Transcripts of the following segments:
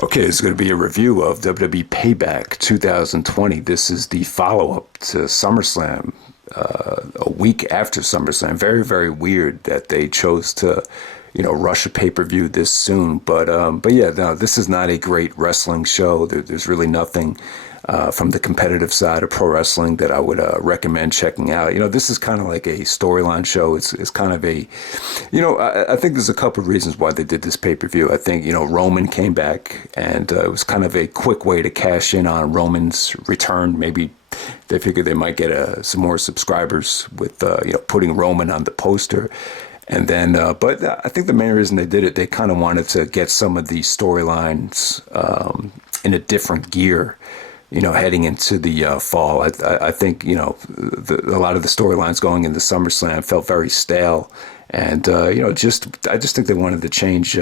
Okay, it's going to be a review of WWE Payback 2020. This is the follow-up to SummerSlam, a week after SummerSlam. Very, very weird that they chose to, rush a pay-per-view this soon. But yeah, no, this is not a great wrestling show. There's really nothing from the competitive side of pro wrestling that I would recommend checking out. This is kind of like a storyline show. It's kind of a, I think there's a couple of reasons why they did this pay-per-view. I think, Roman came back and it was kind of a quick way to cash in on Roman's return. Maybe they figured they might get some more subscribers with, putting Roman on the poster. And then, but I think the main reason they did it, they kind of wanted to get some of these storylines in a different gear, heading into the fall. I think, a lot of the storylines going into SummerSlam felt very stale. And, I just think they wanted to change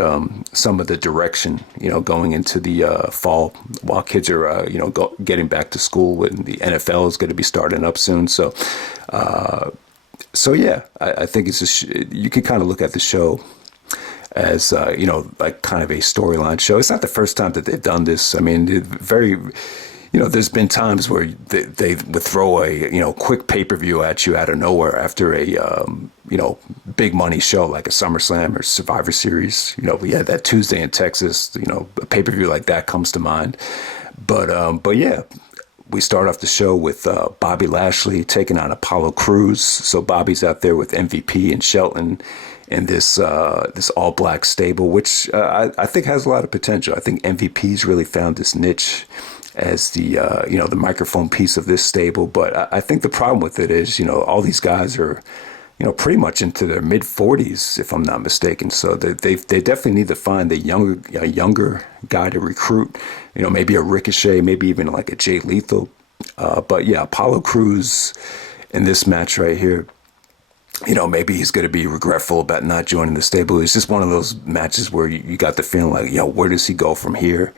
some of the direction, going into the fall while kids are, getting back to school, and the NFL is going to be starting up soon. So yeah, I think it's you could kind of look at the show as, like kind of a storyline show. It's not the first time that they've done this. I mean, there's been times where they would throw a, quick pay-per-view at you out of nowhere after a, big money show like a SummerSlam or Survivor Series. We had that Tuesday in Texas, a pay-per-view like that comes to mind. But yeah. We start off the show with Bobby Lashley taking on Apollo Crews. So Bobby's out there with MVP and Shelton in this all black stable, which I think has a lot of potential. I think MVP's really found this niche as the the microphone piece of this stable. But I think the problem with it is, all these guys are, pretty much into their mid 40s, if I'm not mistaken. So they definitely need to find a younger guy to recruit. Maybe a Ricochet, maybe even like a Jay Lethal. But yeah, Apollo Crews in this match right here, maybe he's going to be regretful about not joining the stable. It's just one of those matches where you got the feeling like, where does he go from here?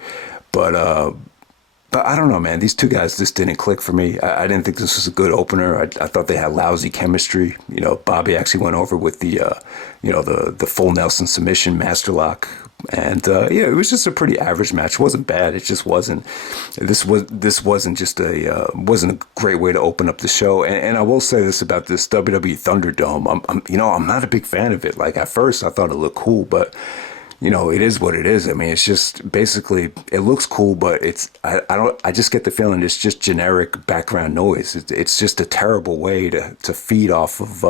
But I don't know, man. These two guys just didn't click for me. I didn't think this was a good opener. I thought they had lousy chemistry. Bobby actually went over with the full Nelson submission master lock. And it was just a pretty average match. It wasn't bad. It just wasn't. This wasn't just wasn't a great way to open up the show. And I will say this about this WWE ThunderDome. I'm not a big fan of it. Like at first, I thought it looked cool, but it is what it is. I mean, it's just basically, it looks cool, but I just get the feeling it's just generic background noise. It's just a terrible way to feed off of,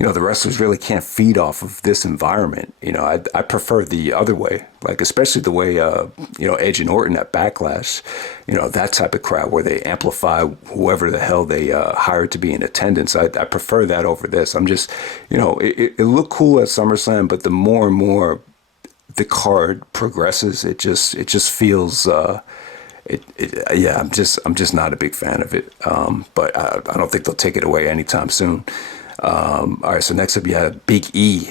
the wrestlers really can't feed off of this environment. I prefer the other way, like especially the way, Edge and Orton at Backlash, that type of crowd where they amplify whoever the hell they hired to be in attendance. I prefer that over this. I'm just, it looked cool at SummerSlam, but the more and more the card progresses, it just feels I'm just not a big fan of it. But I don't think they'll take it away anytime soon. All right, so next up you have Big E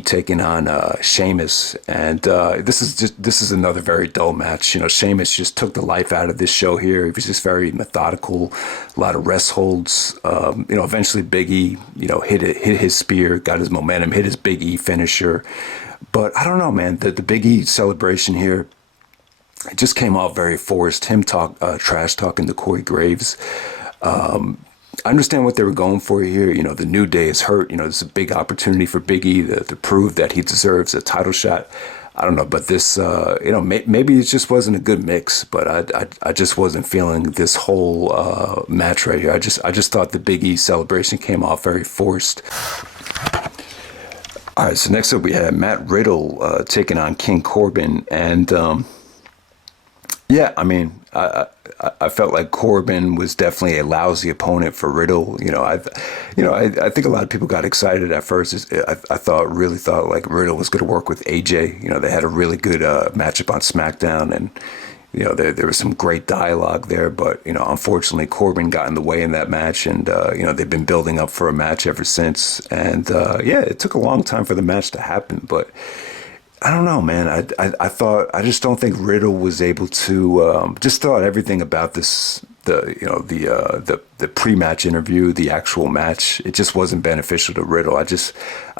taking on Sheamus, and this is another very dull match. Sheamus just took the life out of this show here. He was just very methodical, a lot of rest holds. Eventually Big E, hit his spear, got his momentum, hit his Big E finisher. But I don't know, man. The Big E celebration here, it just came off very forced. Him trash talking to Corey Graves. I understand what they were going for here. The New Day is hurt. It's a big opportunity for Big E to prove that he deserves a title shot. I don't know, but this, maybe it just wasn't a good mix. But I just wasn't feeling this whole match right here. I just thought the Big E celebration came off very forced. All right, so next up we had Matt Riddle taking on King Corbin, and I felt like Corbin was definitely a lousy opponent for Riddle. I think a lot of people got excited at first. I really thought like Riddle was going to work with AJ. They had a really good matchup on SmackDown, and there was some great dialogue there, but, unfortunately Corbin got in the way in that match, and, they've been building up for a match ever since. And, it took a long time for the match to happen, but I don't know, man. I just don't think Riddle was able to, just thought everything about this, the pre-match interview, the actual match, it just wasn't beneficial to Riddle. I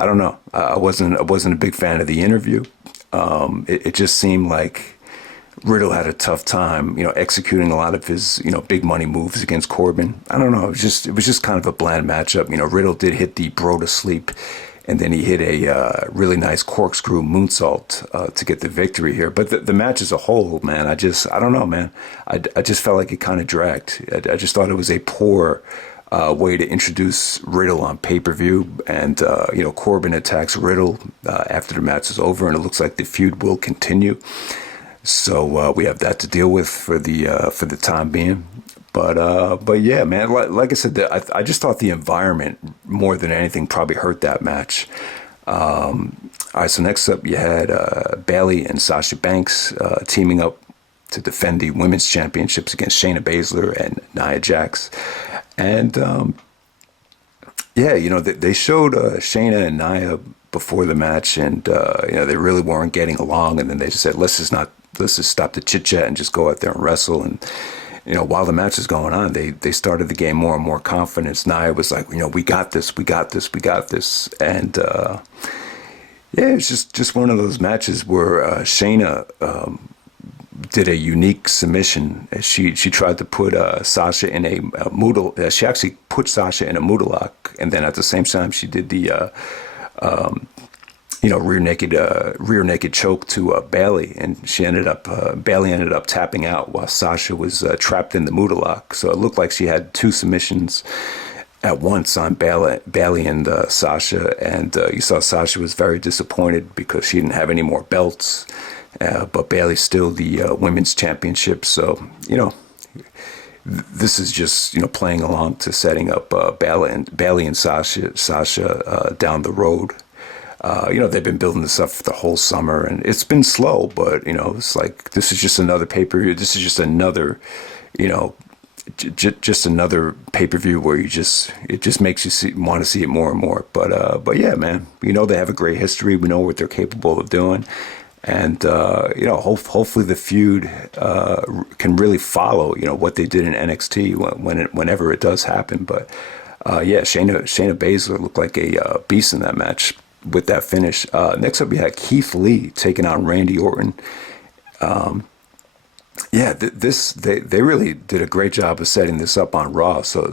don't know. I wasn't a big fan of the interview. It just seemed like Riddle had a tough time, executing a lot of his, big money moves against Corbin. I don't know. It was just kind of a bland matchup. Riddle did hit the bro to sleep, and then he hit a really nice corkscrew moonsault to get the victory here. But the match as a whole, man, I don't know, man. I just felt like it kind of dragged. I just thought it was a poor way to introduce Riddle on pay-per-view. And, Corbin attacks Riddle after the match is over, and it looks like the feud will continue. So we have that to deal with for the time being. But yeah, man, like I said, I just thought the environment more than anything probably hurt that match. All right, so next up you had Bayley and Sasha Banks teaming up to defend the women's championships against Shayna Baszler and Nia Jax. And they showed Shayna and Nia before the match, and they really weren't getting along. And then they just said, let's just stop the chit chat and just go out there and wrestle. And while the match is going on, they started the game more and more confidence. Nia was like, we got this. And it's just one of those matches where Shayna did a unique submission. She tried to put Sasha in a moodle. She actually put Sasha in a moodle lock, and then at the same time she did the rear naked choke to Bayley, and Bayley ended up tapping out while Sasha was trapped in the moodle lock. So it looked like she had two submissions at once on Bayley and Sasha, and you saw Sasha was very disappointed because she didn't have any more belts. But Bayley's still the women's championship. So, this is just, playing along to setting up Bayley and Sasha down the road. They've been building this up for the whole summer, and it's been slow, but, it's like, this is just another pay-per-view. This is just another, just another pay-per-view where it just makes you want to see it more and more. But yeah, man, they have a great history. We know what they're capable of doing. And, hopefully the feud can really follow, what they did in NXT whenever it does happen. But, Shayna Baszler looked like a beast in that match with that finish. Next up, we had Keith Lee taking on Randy Orton. They really did a great job of setting this up on Raw. So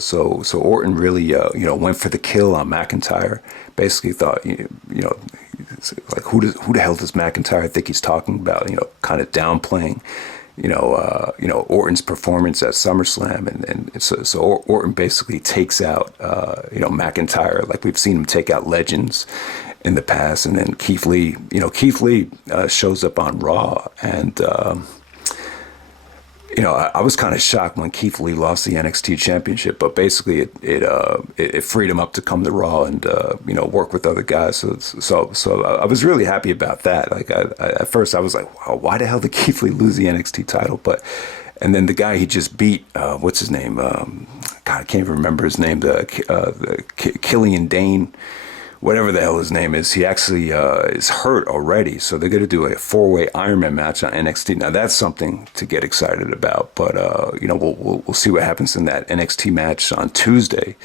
Orton really, went for the kill on McIntyre. Basically thought, like who the hell does McIntyre think he's talking about? Kind of downplaying, Orton's performance at SummerSlam, and so Orton basically takes out, McIntyre, like we've seen him take out legends in the past. And then Keith Lee shows up on Raw, and I was kind of shocked when Keith Lee lost the NXT championship, but basically it freed him up to come to Raw and work with other guys. So I was really happy about that. Like at first I was like, wow, why the hell did Keith Lee lose the NXT title? And then the guy he just beat, what's his name? God, I can't even remember his name. The Killian Dane, whatever the hell his name is, he actually is hurt already. So they're going to do a 4-way Iron Man match on NXT. Now that's something to get excited about. But we'll see what happens in that NXT match on Tuesday.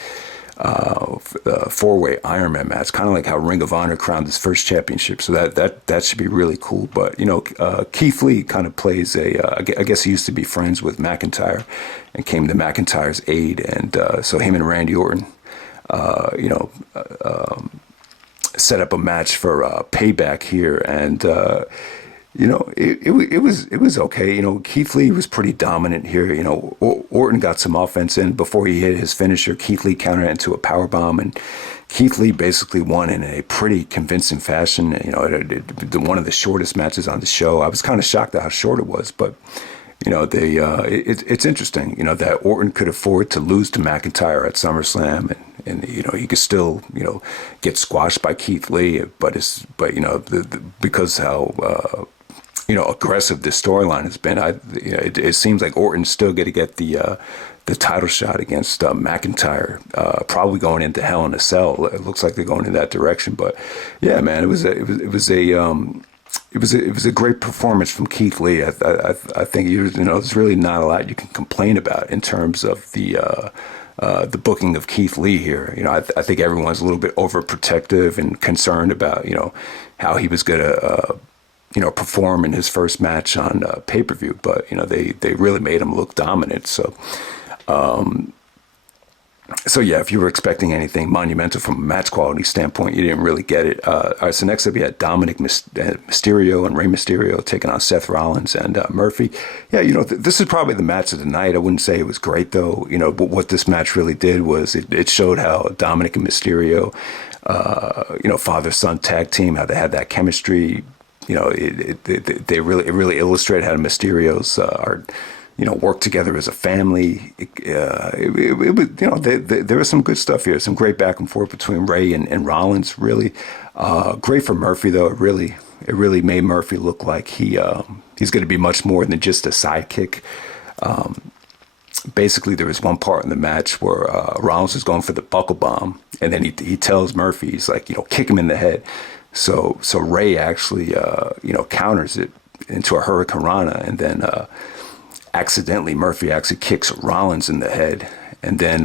4-way Iron Man match, kind of like how Ring of Honor crowned his first championship. So that should be really cool. But Keith Lee kind of plays I guess he used to be friends with McIntyre and came to McIntyre's aid, and so him and Randy Orton set up a match for Payback here, and it was okay. Keith Lee was pretty dominant here. Orton got some offense in before he hit his finisher. Keith Lee countered into a powerbomb, and Keith Lee basically won in a pretty convincing fashion. One of the shortest matches on the show. I was kind of shocked at how short it was, but it's interesting, that Orton could afford to lose to McIntyre at SummerSlam, and he could still, get squashed by Keith Lee, because how, aggressive this storyline has been. It seems like Orton's still going to get the title shot against McIntyre, probably going into Hell in a Cell. It looks like they're going in that direction, but yeah, man, it was a great performance from Keith Lee. I think there's really not a lot you can complain about in terms of the booking of Keith Lee here. I think everyone's a little bit overprotective and concerned about how he was gonna perform in his first match on pay-per-view, but they really made him look dominant. So yeah, if you were expecting anything monumental from a match quality standpoint, you didn't really get it. All right, so next up we had Dominick Mysterio and Rey Mysterio taking on Seth Rollins and Murphy. Yeah, this is probably the match of the night. I wouldn't say it was great though. But what this match really did was it showed how Dominick and Mysterio, father-son tag team, how they had that chemistry. It really illustrated how the Mysterios are, work together as a family. It was, there was some good stuff here, some great back and forth between Ray and Rollins. Really, great for Murphy though. It really made Murphy look like he's going to be much more than just a sidekick. Basically, there was one part in the match where Rollins is going for the buckle bomb, and then he tells Murphy, he's like, kick him in the head. So Ray actually, counters it into a Hurricane Rana, and then accidentally Murphy actually kicks Rollins in the head, and then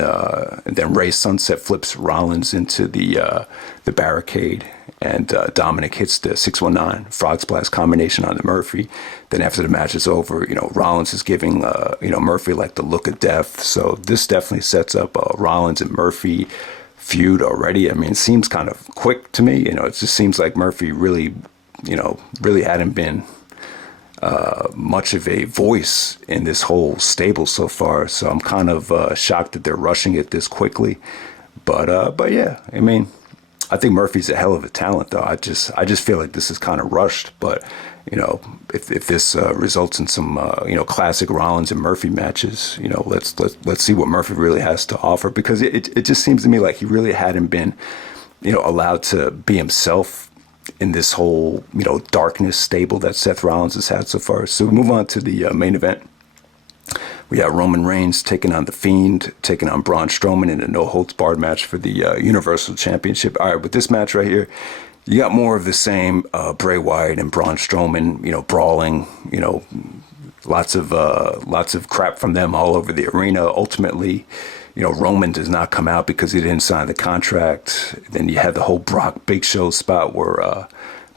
Ray sunset flips Rollins into the barricade, and Dominic hits the 619 frog splash combination on the Murphy. Then after the match is over, Rollins is giving Murphy like the look of death. So this definitely sets up Rollins and Murphy feud already. I mean, it seems kind of quick to me. It just seems like Murphy really hadn't been much of a voice in this whole stable so far. So I'm kind of shocked that they're rushing it this quickly. But yeah, I mean, I think Murphy's a hell of a talent, though. I just feel like this is kind of rushed. But if this results in some classic Rollins and Murphy matches, let's see what Murphy really has to offer, because it just seems to me like he really hadn't been allowed to be himself in this whole darkness stable that Seth Rollins has had so far. So we move on to the main event. We have Roman Reigns taking on The Fiend, taking on Braun Strowman in a no-holds-barred match for the Universal Championship. All right, with this match right here, you got more of the same. Bray Wyatt and Braun Strowman, brawling, lots of crap from them all over the arena. Ultimately, Roman does not come out because he didn't sign the contract. Then you had the whole Brock Big Show spot where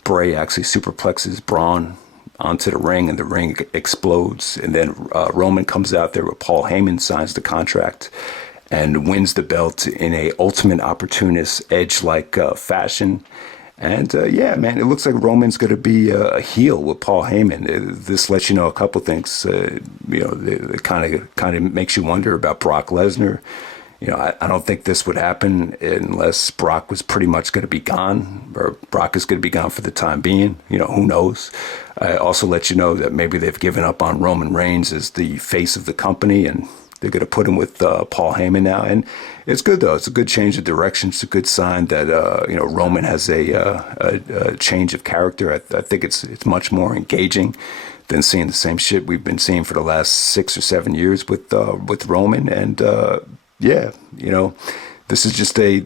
Bray actually superplexes Braun onto the ring, and the ring explodes. And then Roman comes out there with Paul Heyman, signs the contract, and wins the belt in a ultimate opportunist, edge-like fashion. And yeah, man, it looks like Roman's going to be a heel with Paul Heyman. This lets you know a couple things. It kind of makes you wonder about Brock Lesnar. I don't think this would happen unless Brock was pretty much going to be gone, or Brock is going to be gone for the time being. Who knows? I also let you know that maybe they've given up on Roman Reigns as the face of the company, and they're going to put him with Paul Heyman now. And it's good, though. It's a good change of direction. It's a good sign that, Roman has a change of character. I think it's much more engaging than seeing the same shit we've been seeing for the last 6 or 7 years with Roman. And, yeah, this is just a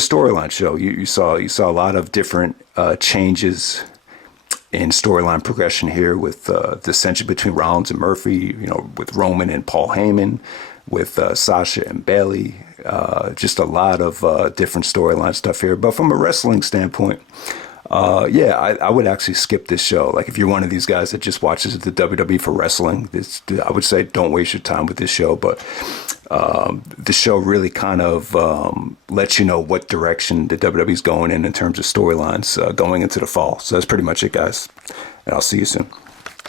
storyline show. You saw a lot of different changes in storyline progression here, with the dissension between Rollins and Murphy, with Roman and Paul Heyman, with Sasha and Bayley. Just a lot of different storyline stuff here. But from a wrestling standpoint, I would actually skip this show. Like, if you're one of these guys that just watches the WWE for wrestling, I would say don't waste your time with this show. But the show really kind of lets you know what direction the WWE's going in terms of storylines going into the fall. So that's pretty much it, guys. And I'll see you soon.